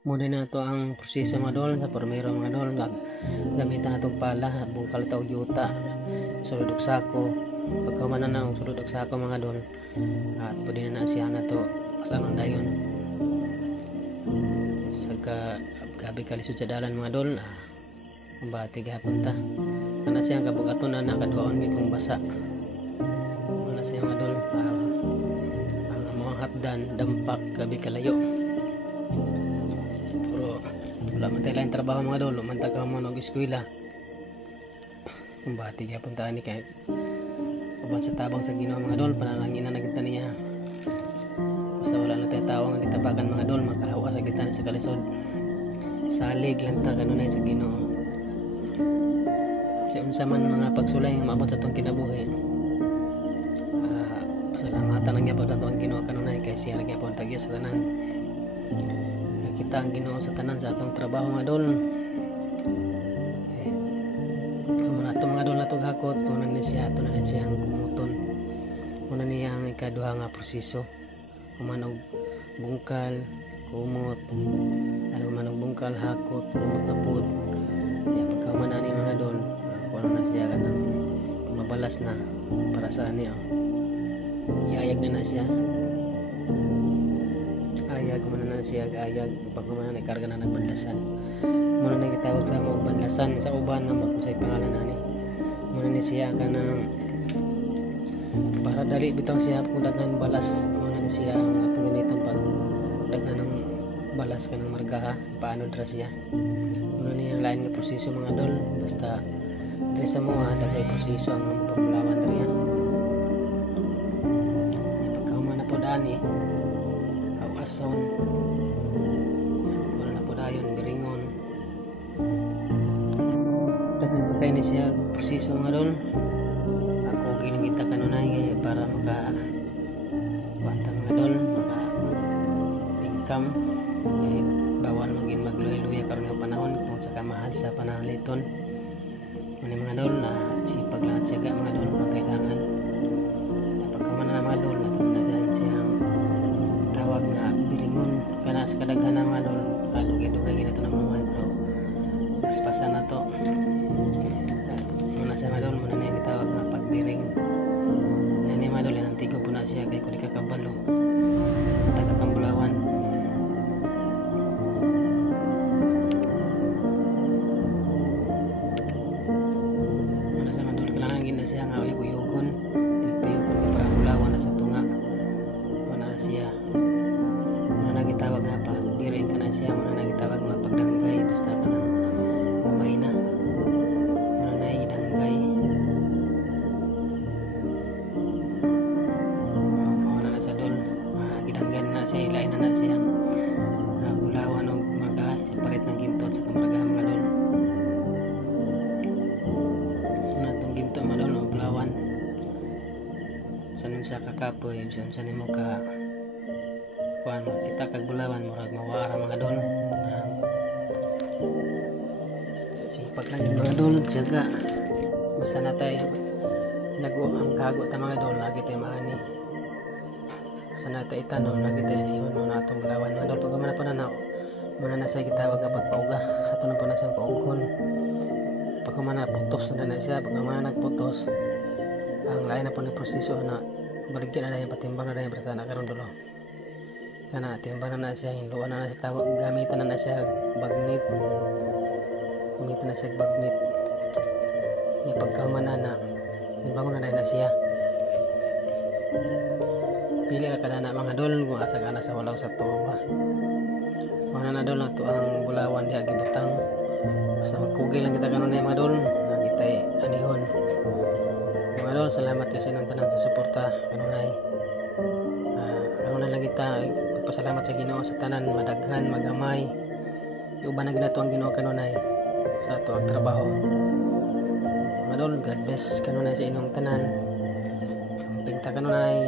Muna na ito ang proseso mga dol sa pormero mga dol. Gamitan na itong pala, bungkal ito yuta, sulod og sako. Pagkaman na ang sulod og sako mga dol, at pwede na siya na ito kasama dayon. Saka gabi kalisod sa dalan mga dol, bati gahapon ta. Kana siya kabugaton na nakadwaon mi kung basa. Kana siya mga dol, ang mga hatdan dampak gabi kalayo. Wala man tayo lang trabaho mga dol, mantag ka man og eskwela. Kung bati gyapon ta ni kay uban sa tabang sa Ginoo mga dol, panalangin na kita niya. Basta wala na tayo tawang ang gitabakan mga dol, makalawa sa kita sa kalisod. Salig lang ta kanunay sa Ginoo. Sa unsa man mga pagsulay nga maabot sa atong kinabuhi. Pasalamatan lang gyapon ato ang Ginoo kanunay kay siya gyapon tagya sa tanan. Kita ang Ginoo sa tanan sa atong trabaho mga dol. Muna ito mga dol na itong hakot, muna na siya ang kumuton. Muna niya ang ikaduha nga proseso. Kumanog bungkal, kumot, ano kumanog bungkal, hakot, kumot na pod. Kaya pagkaman ni mga dol, kung na siya ka ng mabalas na para sa niya. Iayag na siya. Ayag muna na siya ayag pag kumana na karga na nagbanlasan muna na gitawag sa mga banlasan sa uban na magkusay pangalan na ni muna ni siya ka ng para dali bitaw siya kung daghan balas muna ni siya ang atong gamitan pag daghan ng balas ka ng margaha paano dra siya muna ni ang lain nga proseso mga dol basta dali sa mga daghay proseso ang pamulawan niya pagkaman na po dani ason wala na po dayon biringon dahil pa kayo na siya proseso nga doon ako gilang kita kanunay para maka bantang nga doon maka income bawal maging magluya-luya karon nga panahon kung sa kamahal sa panahon liton mga doon na sipag lang at siyaga mga doon mga kailangan pagkaman na mga doon kana sa kadaghan ng mga dol dugay-dugay ginito ng mga dol paspasan na to muna sa mga dol muna na yung itawag nga pagdiring na ni mga dol yung antigo po na siya kaya kung di kakabalo taga-Kambulawan muna sa mga dol kailangan gina siya nga uyog-uyogon uyog-uyogon ka para bulawan na sa tunga muna na siya nagitawag nga pa diring ka na siya mga nagitawag nga pagdanggay basta pa ng gamay na mga naidanggay mga na sa dol gidanggay na siya ilain na siya bulawan o marga separate ng gintot sa kamarga mga dol na itong gintot mga dol o bulawan sanun sa kakapoy sanun ni mo ka kuan kita kag bulawan murag mawara mga dol sipag lang yung mga dol tiyaga basta na tayo ang kago ta mga dol lagi tayo maani basta na tayo itanong lagi tayo niyon muna atong bulawan mga dol pag umana po na muna na siya gitawag nga pagpauga ato na po na siyang paughon pag umana putos na siya pag umana nagputos ang lain na po ng proseso na baligyan na yung patimbang na yung prasana karon dolo kana timbanan na siya hinluan na siya tawag gamitan na siya bagnit niya pagkamana na timbangon na siya pili na kada na mga dol kung asa ka na sa walaw sa tuwa mana na dol na to ang bulawan diya gibutang basta magkugi lang kita kanon na mga dol na kita'y anihon mga dol salamat kasi ng tanan sa suporta kanunay lang kita pasalamat sa Ginoo sa tanan madaghan magamay uban na ginato ang Ginoo kanunay sa ato ang trabaho madol God bless kanunay sa inyong tanan pinta kanunay